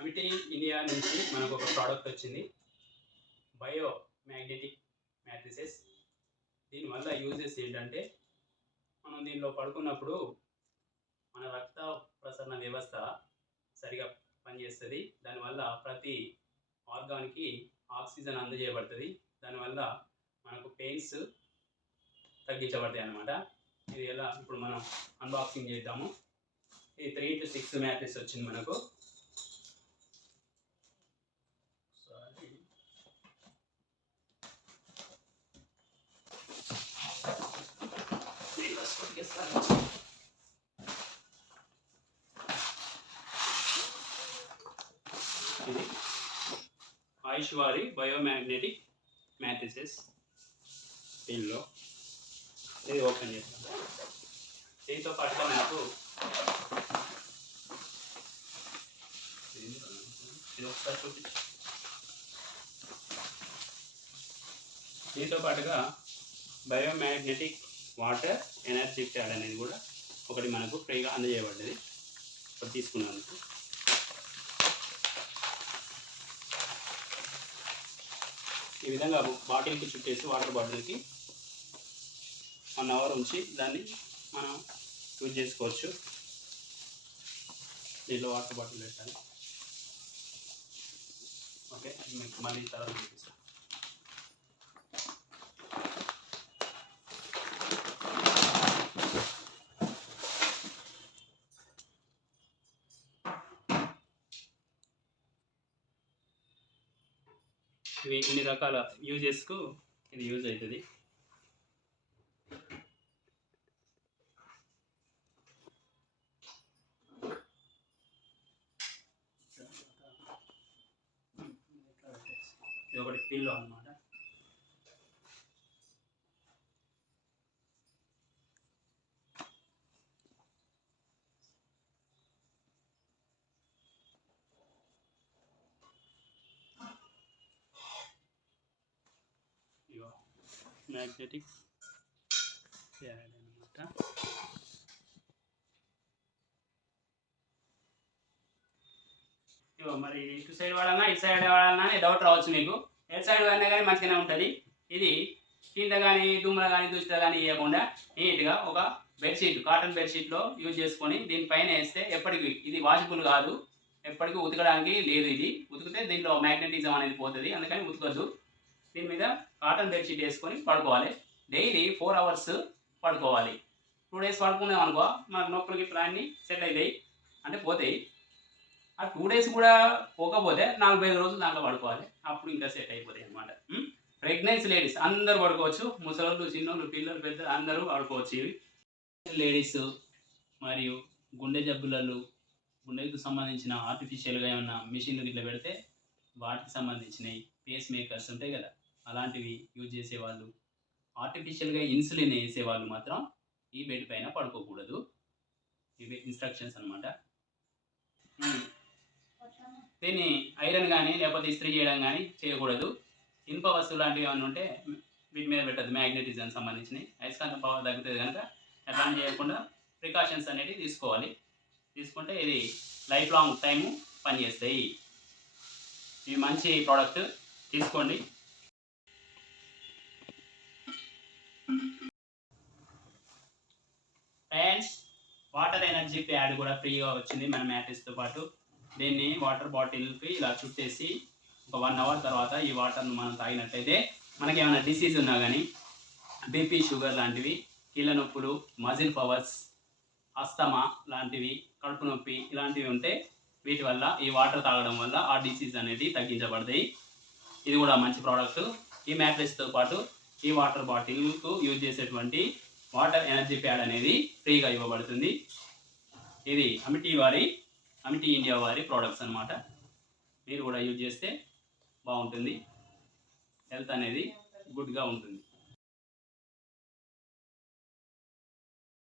Amity India నుంచి మనకు ఒక ప్రోడక్ట్ వచ్చింది, బయో మ్యాగ్నెటిక్ మ్యాట్రిసెస్. దీనివల్ల యూజెస్ ఏంటంటే, మనం దీనిలో పడుకున్నప్పుడు మన రక్త ప్రసరణ వ్యవస్థ సరిగా పనిచేస్తుంది. దానివల్ల ప్రతి ఆర్గాన్కి ఆక్సిజన్ అందజేయబడుతుంది. దానివల్ల మనకు పెయిన్స్ తగ్గించబడతాయి అన్నమాట. ఇది ఎలా ఇప్పుడు మనం అన్బాక్సింగ్ చేద్దాము. ఇది 3x6 మ్యాట్రిస్ వచ్చింది మనకు. ఇది ఆయుష్ వారి బయోమ్యాగ్నెటిక్ మ్యాట్రిసెస్. దీనిలో ఇది ఓపెన్ చేస్తాం. దీంతో పాటుగా మనకు ఇది ఒకసారి చూపించు. దీంతో పాటుగా బయోమ్యాగ్నెటిక్ వాటర్ ఎనర్జీ ప్యాడ్ అనేది కూడా ఒకటి మనకు ఫ్రీగా అందజేయబడ్డది. ఒకటి తీసుకున్నందుకు ఈ విధంగా బాటిల్కి చుట్టేసి వాటర్ బాటిల్కి 1 అవర్ ఉంచి దాన్ని మనం యూజ్ చేసుకోవచ్చు. దీంట్లో వాటర్ బాటిల్ పెట్టాలి. ఓకే, మీకు మళ్ళీ తర్వాత చూపిస్తాను. ఇవి ఇన్ని రకాల యూజెస్కు ఇది యూజ్ అవుతుంది. ఇది ఒకటి పిల్లో అన్నమాట. మ్యాగ్నెటిక్ ప్యాడ్ అన్నమాట. మరి ఇటు సైడ్ వాడాలన్నా ఇటు సైడ్ వాడాలన్నా డౌట్ రావచ్చు మీకు. ఎటు సైడ్ వాడినా కానీ మంచిగానే ఉంటుంది. ఇది కింద కానీ దుమ్ములు కానీ దుస్తులు కానీ వేయకుండా నీట్గా ఒక బెడ్షీట్, కాటన్ బెడ్షీట్లో యూజ్ చేసుకొని దీనిపైన వేస్తే ఎప్పటికీ ఇది వాషబుల్ కాదు, ఎప్పటికీ ఉతకడానికి లేదు. ఇది ఉతికితే దీంట్లో మ్యాగ్నెటిజం అనేది పోతుంది, అందుకని ఉతకద్దు. దీని మీద కాటన్ బెడ్షీట్ వేసుకొని పడుకోవాలి. డైలీ 4 అవర్స్ పడుకోవాలి. 2 డేస్ పడుకున్నాం అనుకో మనకు నొప్పులకి ఇట్లా అన్నీ సెట్ అవుతాయి, అంటే పోతాయి. ఆ 2 డేస్ కూడా పోకపోతే 45 రోజులు దాంట్లో పడుకోవాలి, అప్పుడు ఇంకా సెట్ అయిపోతాయి అన్నమాట. ప్రెగ్నెన్సీ లేడీస్ అందరూ పడుకోవచ్చు, ముసలోళ్ళు, చిన్నోళ్ళు, పిల్లలు, పెద్ద అందరూ పడుకోవచ్చు. ఇవి లేడీస్ మరియు గుండె జబ్బులలో గుండెకు సంబంధించిన ఆర్టిఫిషియల్గా ఏమన్నా మిషన్లు ఇట్లా పెడితే వాటికి సంబంధించినవి, పేస్ మేకర్స్ ఉంటాయి కదా, అలాంటివి యూజ్ చేసేవాళ్ళు, ఆర్టిఫిషియల్గా ఇన్సులిన్ వేసేవాళ్ళు మాత్రం ఈ బెడ్ పైన పడుకోకూడదు. ఇవి ఇన్స్ట్రక్షన్స్ అనమాట. దీన్ని ఐరన్ కానీ లేకపోతే ఇస్త్రీ చేయడం కానీ చేయకూడదు. ఇనుప వస్తువు లాంటివి ఏమైనా ఉంటే వీటి మీద పెట్టద్దు, మ్యాగ్నెటిజం సంబంధించినవి. అయస్కాంత పవర్ తగ్గుతుంది కనుక అట్లా చేయకుండా ప్రికాషన్స్ అనేవి తీసుకోవాలి. తీసుకుంటే ఇది లైఫ్ లాంగ్ టైము పనిచేస్తాయి. ఇవి మంచి ప్రోడక్ట్, తీసుకోండి. ఫ్రెండ్స్, వాటర్ ఎనర్జీ ప్యాడ్ కూడా ఫ్రీగా వచ్చింది మన మ్యాట్రిస్తో పాటు. దీన్ని వాటర్ బాటిల్కి ఇలా చుట్టేసి ఒక 1 అవర్ తర్వాత ఈ వాటర్ను మనం తాగినట్టయితే మనకి ఏమైనా డిసీజ్ ఉన్నా కానీ, బీపీ, షుగర్ లాంటివి, కీళ్ళ నొప్పులు, మజిల్ పవర్స్, అస్తమా లాంటివి, కడుపు నొప్పి ఇలాంటివి ఉంటే వీటి వల్ల ఈ వాటర్ తాగడం వల్ల ఆ డిసీజ్ అనేది తగ్గించబడతాయి. ఇది కూడా మంచి ప్రోడక్ట్. ఈ మ్యాట్రిస్తో పాటు ఈ వాటర్ బాటిల్కు యూజ్ చేసేటువంటి వాటర్ ఎనర్జీ ప్యాడ్ అనేది ఫ్రీగా ఇవ్వబడుతుంది. ఇది అమిటీ ఇండియా వారి ప్రోడక్ట్స్ అన్నమాట. మీరు కూడా యూజ్ చేస్తే బాగుంటుంది, హెల్త్ అనేది గుడ్గా ఉంటుంది.